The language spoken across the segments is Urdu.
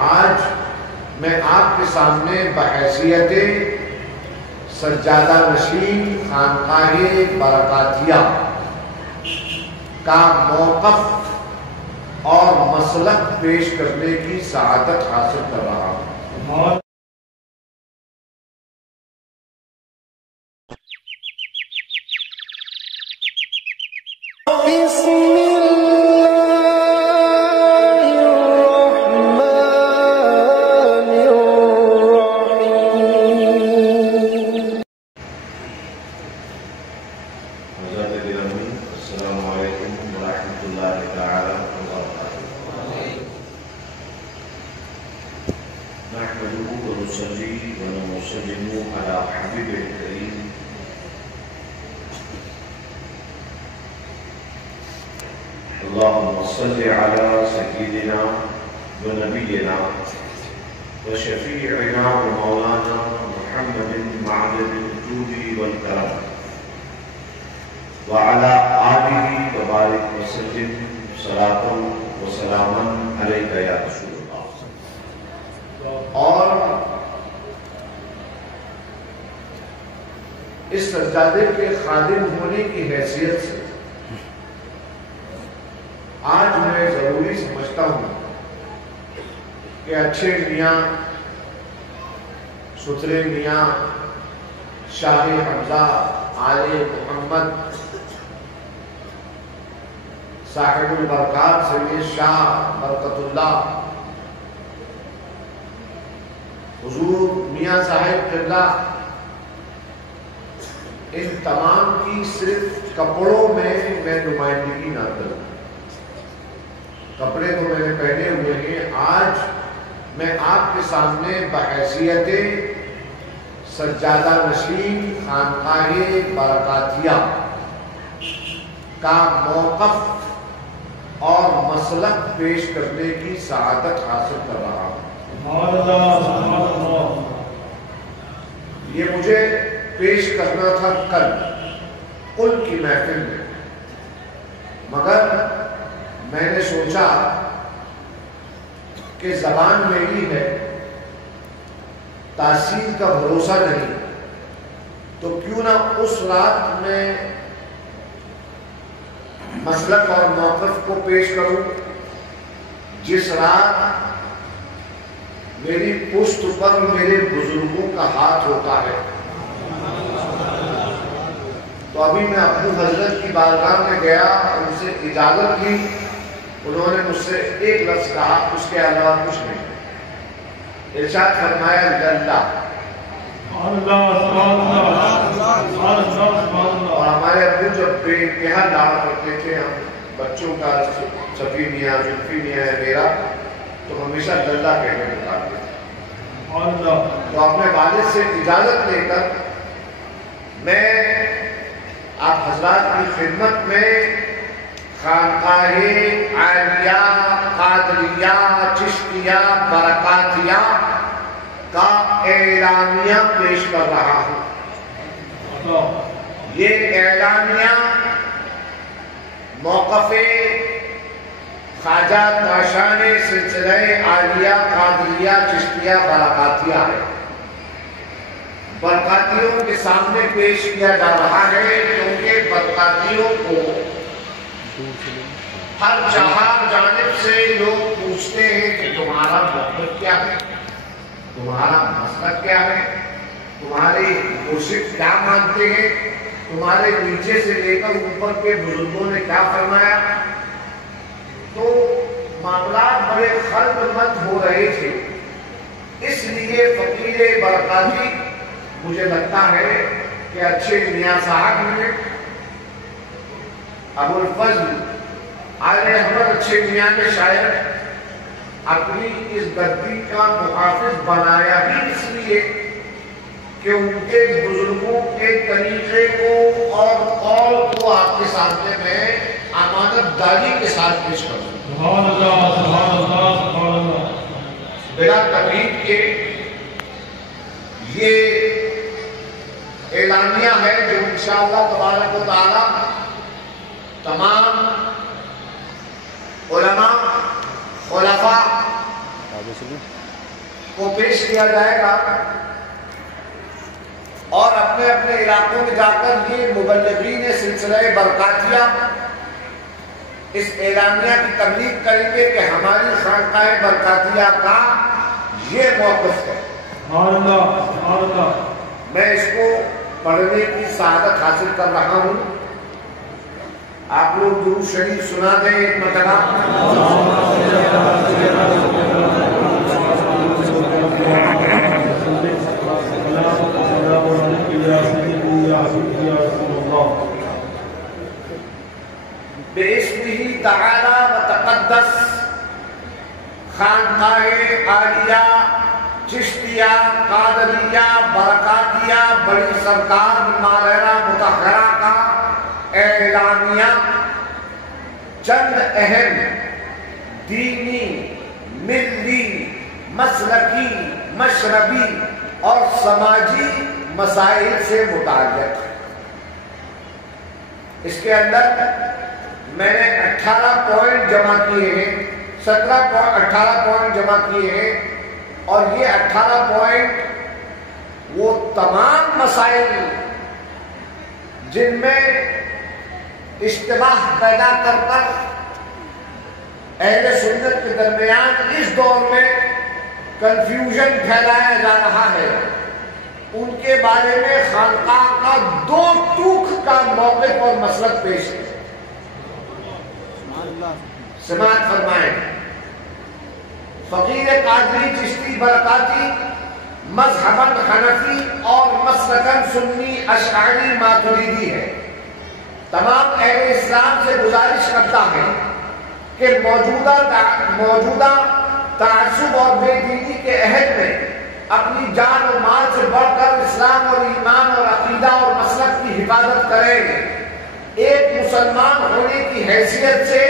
آج میں آپ کے سامنے بحیثیت سجادہ نشین خانقاہ برکاتیہ کا موقف اور مسلک پیش کرنے کی سعادت حاصل کر رہا ہوں۔ السلام علیکم ورحمۃ اللہ تعالی وبرکاتہ۔ نحمده ونصلي ونسلم على حبيبه الكريم اللهم صل على سيدنا ونبينا وشفيعنا ومولانا محمد معدن الجود والكرم وعلى آله وبارك وسلم صلاة وسلاما عليك يا رسول اللہ۔ اور اس سجادے کے خادم ہونے کی حیثیت سے آج میں ضروری سمجھتا ہوں کہ اچھے میاں، ستھرے میاں، شاہ حمزہ، آل محمد، صاحب البرکات سید شاہ برکت اللہ، حضور میاں صاحب قبلہ، ان تمام کی صرف کپڑوں میں نمائندگی نہ کروں۔ کپڑے تو میں نے پہنے ہوئے ہیں، آج میں آپ کے سامنے بحیثیت سجادہ نشین خانقاہ برکاتیہ کا موقف اور مسلک پیش کرنے کی سعادت حاصل کر رہا ہوں۔ یہ مجھے پیش کرنا تھا کل کی محفل میں، مگر میں نے سوچا کہ زبان میری ہے، تاثیر کا بھروسہ نہیں، تو کیوں نہ اس رات میں مسلک اور موقف کو پیش کروں جس رات میری پشت پر میرے بزرگوں کا ہاتھ ہوتا ہے۔ تو ابھی میں ابو حضرت کی بارگاہ میں گیا، ان سے اجازت لی، انہوں نے مجھ سے ایک لفظ کہا، اس کے علاوہ کچھ نہیں، ارشاد فرمایا اللہ۔ اور ہمارے ابو جب بے انتہا لاڑ کرتے تھے، ہم بچوں کا، صفی میاں، زلفی میاں ہے میرا، تو ہمیشہ اللہ کہنے بتاتے تھے۔ تو اپنے والد سے اجازت لے کر میں آپ حضرات کی خدمت میں خانقاہ عالیہ قادریہ چشتیہ برکاتیہ کا اعلانیہ پیش کر رہا ہوں۔ یہ اعلانیہ موقف خواجہ تاشان سلسلہ عالیہ قادریہ چشتیہ برکاتیہ ہے، برکاتیوں کے سامنے پیش کیا جا رہا ہے، کیونکہ برکاتیوں کو ہر جہاں جانب سے لوگ پوچھتے ہیں کہ تمہارا مطلب کیا ہے، تمہارا مسلک کیا ہے، تمہارے مرشد کیا مانتے ہیں، تمہارے نیچے سے لے کر اوپر کے بزرگوں نے کیا فرمایا۔ تو معاملات بڑے خلط مت ہو رہے تھے، اس لیے فقیر برکاتی مجھے لگتا ہے کہ اچھے میاں صاحب ہیں، ابو الفضل آل احمد اچھے میاں نے شاید اپنی اس گدی کا محافظ بنایا ہی اس لیے کہ ان کے بزرگوں کے طریقے کو اور قول کو آپ کے سامنے میں امانت داری کے ساتھ پیش کروں۔ سبحان اللہ، سبحان اللہ، سبحان اللہ۔ بلا تردید کے یہ اعلانیہ ہے جو انشاءاللہ تبارک و تعالی تمام علماء، خلفاء کو پیش کیا جائے گا اور اپنے اپنے علاقوں میں جا کر یہ مبلغین سلسلہ برکاتیہ اس اعلامیہ کی تبلیغ کریں گے کہ ہماری خانقاہ برکاتیہ کا یہ موقف ہے۔ میں اس کو پڑھنے کی سعادت حاصل کر رہا ہوں۔ آپ لوگ درود شریف سنا دیں ایک مرتبہ۔ بِاسْمِهِ تعالی و تقدس خانقاہ عالیہ چشتیہ قادریہ برکاتیہ بڑی سرکار مالرہ مطہرہ کا اعلامیہ چند اہم دینی، ملی، مسلکی، مشربی اور سماجی مسائل سے متعلق ہے۔ اس کے اندر میں نے 18 پوائنٹ جمع کیے ہیں، 18 پوائنٹ جمع کیے ہیں، اور یہ 18 پوائنٹ وہ تمام مسائل جن میں اشتباہ پیدا کر کر اہل سنت کے درمیان اس دور میں کنفیوژن پھیلایا جا رہا ہے، ان کے بارے میں خانقاہ کا 2 ٹوک کا موقف اور مسلک پیش ہے۔ سماعت فرمائیں۔ فقیر قادری چشتی برکاتی مذہباً حنفی اور مسلکاً سنی اشعری ماتریدی ہے۔ تمام اہل اسلام سے گزارش کرتا ہے کہ موجودہ تعصب اور بے دینی کے عہد میں اپنی جان و مال سے بڑھ کر اسلام اور ایمان اور عقیدہ اور مسلک کی حفاظت کریں۔ ایک مسلمان ہونے کی حیثیت سے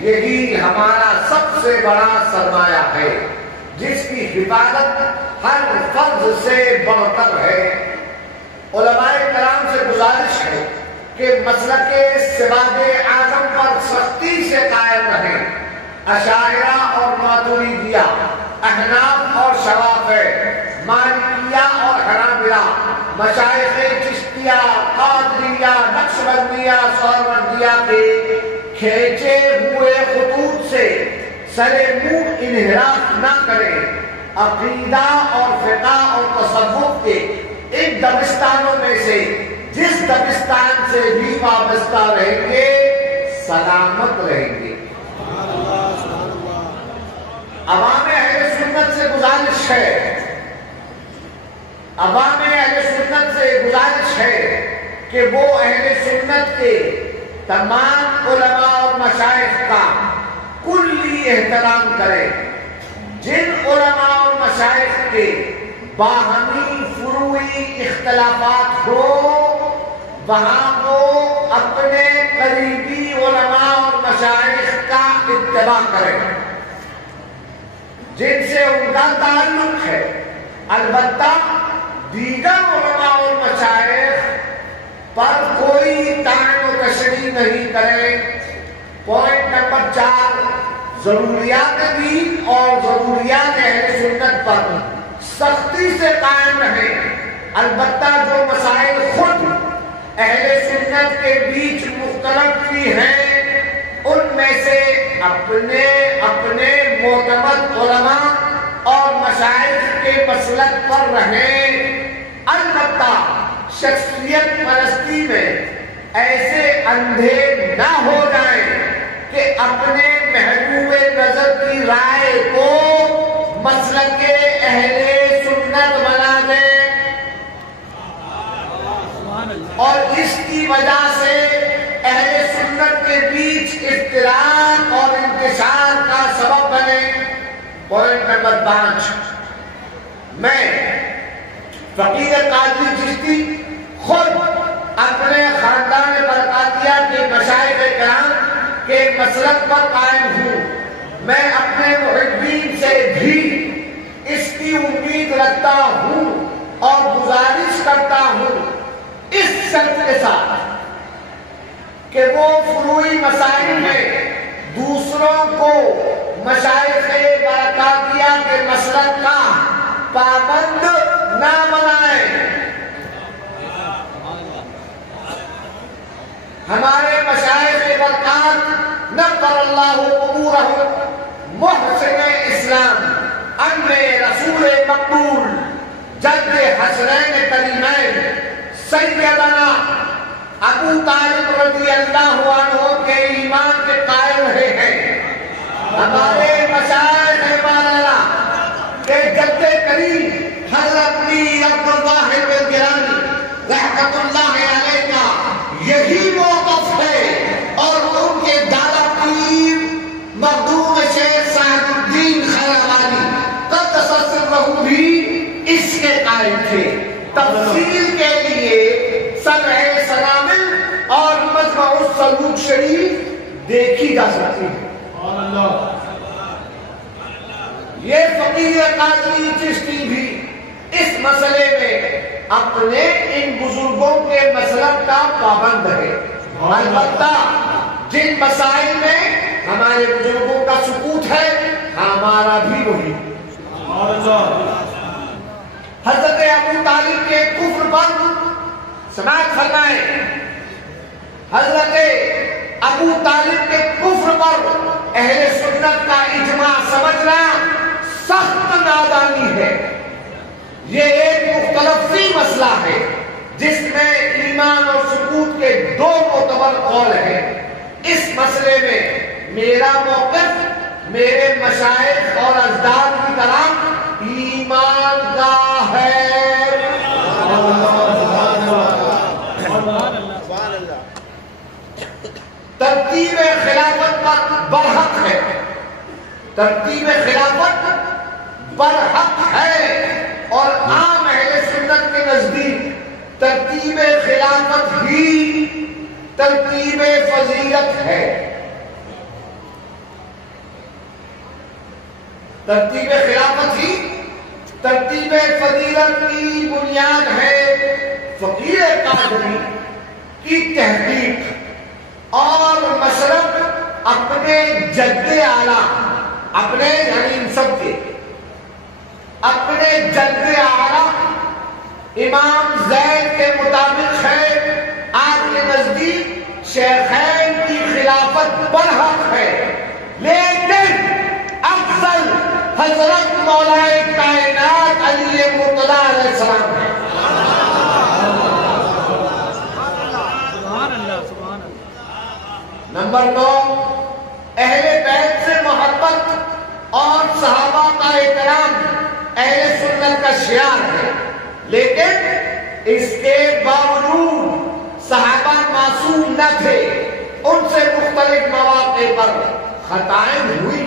یہی ہمارا سب سے بڑا سرمایہ ہے، جس کی حفاظت ہر فرض سے بڑھ کر ہے۔ علماء کرام سے گزارش ہے کہ مسلک سواد اعظم پر سختی سے قائم رہیں۔ اشاعرہ اور ماتریدیہ، احناف اور شوافع، مالکیہ اور حنابلہ، مشائخ چشتیہ، قادریہ، نقشبندیہ، سہروردیہ کے کھینچے ہوئے خطوط سے سرے منہ انحراف نہ کریں۔ عقیدہ اور فقہ اور تصوف کے ان دبستانوں میں سے جس دبستان سے بھی وابستہ رہیں گے سلامت رہیں گے۔ عوام اہل سنت سے گزارش ہے کہ وہ اہل سنت کے تمام علماء اور مشائخ کا کلی احترام کریں۔ جن علماء اور مشائخ کے باہمی فروعی اختلافات ہو وہاں وہ اپنے قریبی علماء اور مشائخ کا اتباع کریں جن سے ان کا تعلق ہے۔ البتہ دیگر علماء اور مشائخ پر کوئی تعین و تشریح نہیں کریں۔ پوائنٹ نمبر 4، ضروریات دین اور ضروریات اہل سنت پر سختی سے قائم رہیں۔ البتہ جو مسائل خود اہل سنت کے بیچ مختلف بھی ہیں ان میں سے اپنے اپنے معتمد علماء اور مشائخ کے مسلک پر رہیں۔ البتہ شخصیت پرستی میں ایسے اندھے نہ ہو جائیں کہ اپنے محبوب نظر کی رائے کو مسلک اہل سنت بنا دیں اور اس کی وجہ سے اہل سنت کے بیچ اختلاف اور انتشار کا سبب بنے۔ پوائنٹ نمبر 5، میں فقیر قادری چشتی خود اپنے خاندان برکاتیہ کے مشائخ کرام کے مسلک پر قائم ہوں۔ میں اپنے محبین سے بھی اس کی امید رکھتا ہوں اور گزارش کرتا ہوں اس شرط کے ساتھ کہ وہ فروعی مسائل میں دوسروں کو مشائخ برکاتیہ کے پابند نہ بنائیں. ہمارے مشائخ برکات نبر اللہ قبورہم محسن اسلام ام رسول مقبول جد حسنین کریمین سیدنا ابو طالب رضی اللہ عنہ کے ایمان کے قائل رہے ہیں. ہمارے مشائخ مولانا کہ جد کریم حضرت میر عبداللہ بن گیلانی رحمت اللہ علیہ کا یہی موقف ہے اور ان کے دادا پیر مخدوم شیخ صاحب الدین خیرآبادی قدس سرہ بھی اس کے قائل تھے. تفصیل کے لیے سبع سنابل اور مجمع السلوک شریف دیکھی جا سکتی ہے. یہ فقیر قادری چشتی بھی اس مسئلے میں اپنے ان بزرگوں کے مسلک کا پابند ہے. البتہ جن مسائل میں ہمارے بزرگوں کا سکوت ہے ہمارا بھی وہی. حضرت ابو طالب کے کفر پر سماعت فرمائیں. حضرت ابو طالب کے کفر پر اہل سنت کا اجماع سمجھنا سخت نادانی ہے. یہ ایک مختلفی مسئلہ ہے جس میں ایمان اور سکوت کے دو معتبر قول ہیں. اس مسئلے میں میرا موقف میرے مشائخ اور اجداد کی طرح ایمان کا ہے. ترتیب خلافت پر برحق ہے. ترتیب خلافت برحق ہے اور عام اہل سنت کے نزدیک ترتیب خلافت ہی ترتیب فضیلت ہے. ترتیب خلافت ہی ترتیب فضیلت کی بنیاد ہے. فقیر قادری کی تحقیق اور مشرق اپنے جد اعلیٰ اپنے یعنی ان سب کے اپنے جد اعلیٰ امام زید کے مطابق ہے. آپ کے نزدیک شیخین کی خلافت برحق ہے لیکن افضل حضرت مولا کائنات علی مرتضیٰ علیہ السلام ہے. نمبر 9 اہل بیت سے محبت اور صحابہ کا احترام اہل سنت کا شعار ہے لیکن اس کے باوجود صحابہ معصوم نہ تھے. ان سے مختلف مواقع پر خطائیں ہوئی.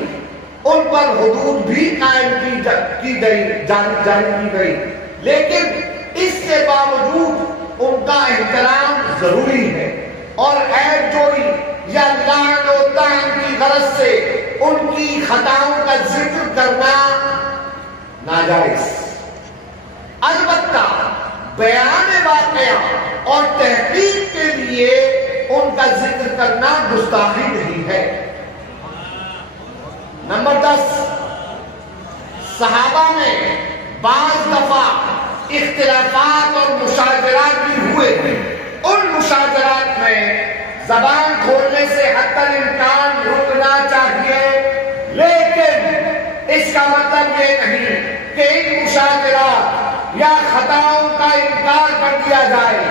ان پر حدود بھی قائم کی گئی لیکن اس کے باوجود ان کا احترام ضروری ہے اور عیب جوئی یا لعن و طعن کی غرض سے ان کی خطاؤں کا ذکر کرنا ناجائز. البتہ بیان واقعہ اور تحقیق کے لیے ان کا ذکر کرنا گستاخی نہیں ہے. نمبر 10 صحابہ میں بعض دفعہ اختلافات اور مشاجرات بھی ہوئے. ان مشاجرات میں زبان کھولنے سے حتی الامکان رکنا چاہیے لیکن اس کا مطلب یہ نہیں کہ ان مشاجرات یا خطاؤں کا انکار کر دیا جائے.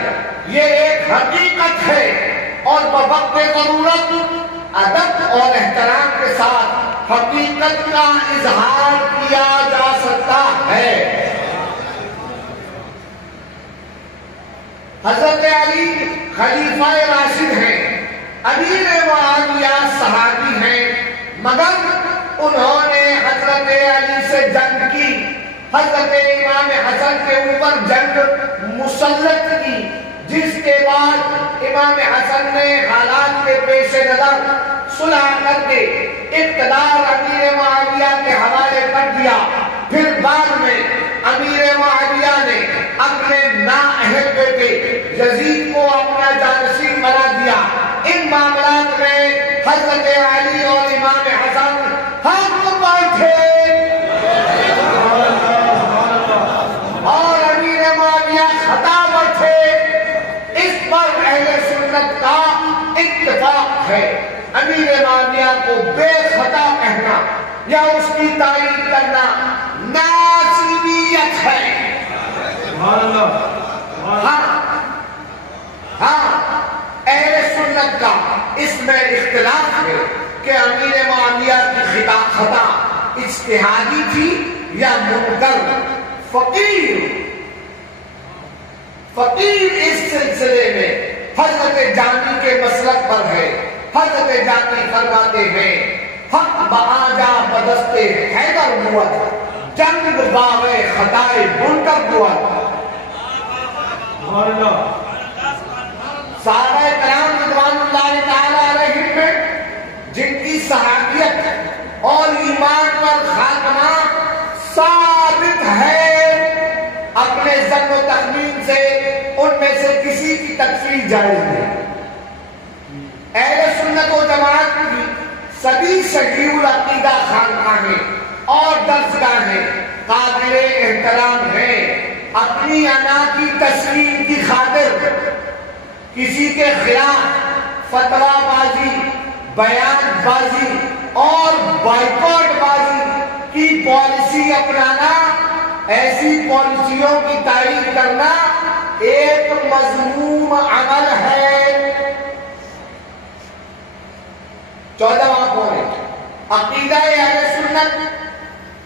یہ ایک حقیقت ہے اور بوقت ضرورت ادب اور احترام کے ساتھ حقیقت کا اظہار کیا جا سکتا ہے. حضرت علی خلیفہ راشد ہیں. امیر معاویہ صحابی ہیں مگر انہوں نے حضرت علی سے جنگ کی. حضرت امام حسن کے اوپر جنگ مسلط کی جس کے بعد امام حسن نے حالات کے پیش نظر صلح کر کے اقتدار امیر معاویہ کے حوالے کر دیا. پھر بعد میں امیر معاویہ نے اپنے نااہل بیٹے یزید کو اپنا جانشین بنا دیا. ان معاملات میں حضرت علی اور امام حسن ہم پر تھے. ہے امیر ماویہ کو بے خطا کہنا یا اس کی تعریف کرنا ناصبیت ہے۔ ہاں اہل سنت کا اس میں اختلاف ہے کہ امیر معاویہ کی خطا اجتہادی تھی یا منکر۔ فقیر اس سلسلے میں حضرت جامی کے مسلک پر ہے۔ حضرت جامی فرماتے ہیں حق بآجا بدست حیدر بود جنگ باوے خطائے منکر بود۔ صحابہ کرام رضوان اللہ تعالی علیہم میں جن کی صحابیت اور ایمان پر خاتمہ ثابت ہے، اپنے ظن و تخمین سے ان میں سے کسی کی تکفیر جائز ہے۔ اہل سنت و جماعت کی سبھی صحیح العقیدہ خانقاہیں اور درسگاہیں قابل احترام ہیں۔ اپنی انا کی تسلیم کی خاطر کسی کے خلاف فتویٰ بازی، بیان بازی اور بائیکاٹ بازی کی پالیسی اپنانا، ایسی پالیسیوں کی تائید کرنا ایک مذموم عمل ہے۔ 14واں پوائنٹ، عقیدہ اہل سنت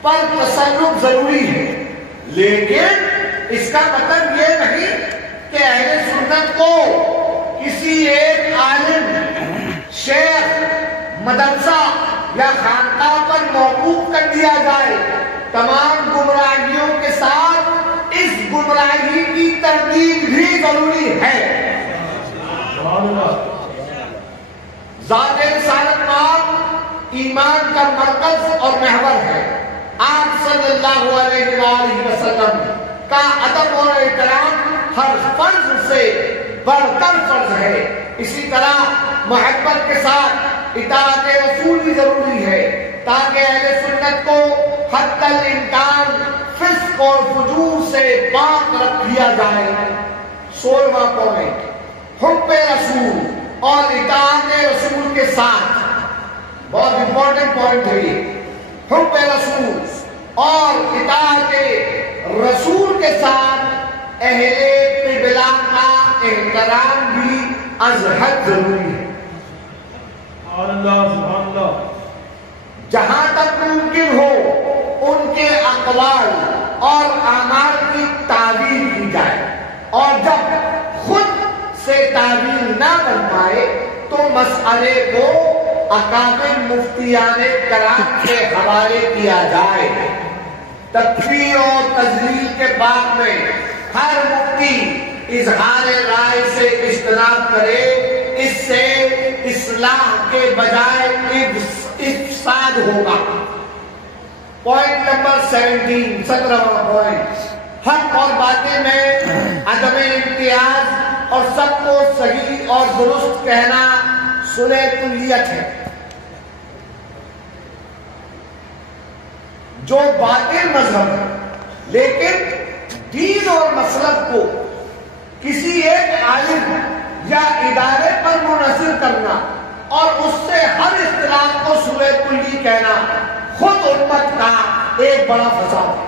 پر تصرف ضروری ہے، لیکن اس کا مطلب یہ نہیں کہ اہل سنت کو کسی ایک عالم، شیخ، مدرسہ یا خانقاہ پر موقوف کر دیا جائے۔ تمام گمراہیوں کے ساتھ اس گمراہی کی تردید بھی ضروری ہے۔ ذات رسالت پاک ایمان کا مرکز اور محور ہے۔ آپ صلی اللہ علیہ وآلہ وسلم کا ادب اور احترام ہر فرض سے بڑھ کر فرض ہے۔ اسی طرح محبت کے ساتھ اطاعت رسول بھی ضروری ہے تاکہ اہل سنت کو حتی الامکان فسق اور فجور سے پاک رکھ دیا جائے۔ 16واں پوائنٹ، حب رسول اور اطاعت رسول کے ساتھ، بہت امپورٹنٹ پوائنٹ ہے یہ، حب رسول اور اطاعت رسول کے ساتھ اہل قبلہ کا احترام بھی از حد ضروری ہے۔ جہاں تک ممکن ہو ان کے اقوال اور اعمال کی تعبیر کی جائے، اور جب خود سے تعبیر نہ بن پائے تو مسئلے کو اکابر مفتیان کرام کے حوالے کیا جائے۔ تکفیر اور تذلیل کے باب میں ہر مفتی اظہار رائے سے اجتناب کرے، اس سے اصلاح کے بجائے افساد ہوگا۔ پوائنٹ نمبر 17، 17واں پوائنٹ، حق اور باطل میں عدم امتیاز اور سب کو صحیح اور درست کہنا صلح کلیت ہے۔ جو باطل مذہب ہے لیکن دین اور مسلک کو کسی ایک عالم یا ادارے پر منحصر کرنا اور اس سے ہر اختلاف کو صلح کلی کہنا خود امت کا ایک بڑا فساد ہے،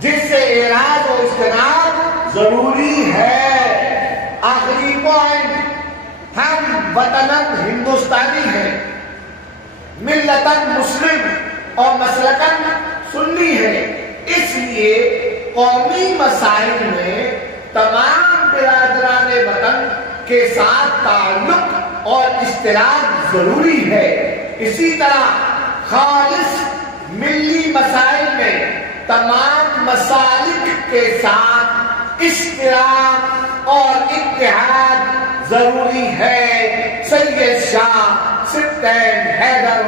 جس سے اعراض و اجتناب ضروری ہے۔ آخری پوائنٹ، ہم وطنن ہندوستانی ہیں، ملتن مسلم اور مسلکن سنی ہے، اس لیے قومی مسائل میں تمام برادران وطن کے ساتھ تعلق اور اشتراک ضروری ہے۔ اسی طرح خالص ملی مسائل میں تمام مسالک کے ساتھ اشتراک اور اتحاد ضروری ہے۔ سید شاہ، سبطین، حیدر،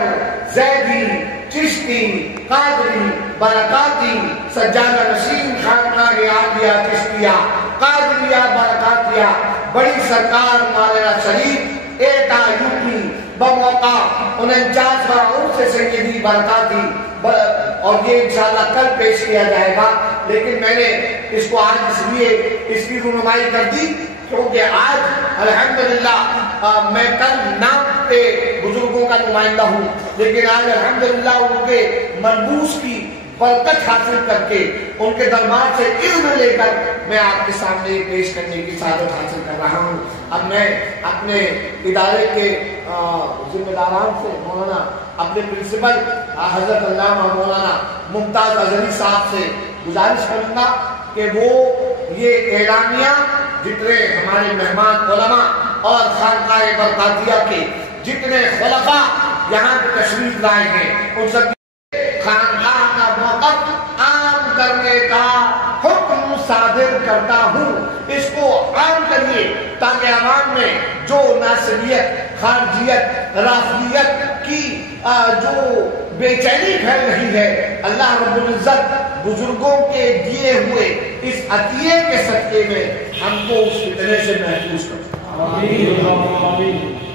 زیدی، چشتی، قادری، برکاتی، سجادہ نشین خانقاہ عالیہ چشتیہ، قادریہ، برکاتیہ، بڑی سرکار مولانا شریف ایٹا یوپی بموقع 49واں عرس سیدی برکاتی، اور یہ انشاءاللہ کل پیش کیا جائے گا، لیکن میں نے اس کو آج اس لیے اس کی رونمائی کر دی کیونکہ آج الحمدللہ میں کل نام پہ بزرگوں کا نمائندہ ہوں، لیکن آج الحمدللہ ان کے ملبوس کی برکت حاصل کر کے ان کے دربار سے علم لے کر میں آپ کے سامنے پیش کرنے کی سعادت حاصل کر رہا ہوں۔ اب میں اپنے ادارے کے ذمہ داران سے مولانا اپنے پرنسپل حضرت علامہ مولانا ممتاز اظہری صاحب سے گزارش کروں گا کہ وہ یہ اعلامیہ جتنے ہمارے مہمان علماء اور خانقاہ برکاتیہ کے جتنے خلفاء یہاں پہ تشریف لائے ہیں ان سب خانقاہ کا موقف عام کرنے کا حکم صادر کرتا ہوں۔ اس کو عام کریے تاکہ عوام میں جو ناصریت، خارجیت، رافضیت کی جو بے چینی پھیل رہی ہے، اللہ رب العزت بزرگوں کے دیے ہوئے اس عطیے کے صدقے میں ہم کو اس فتنے سے محفوظ کرے۔ آمین۔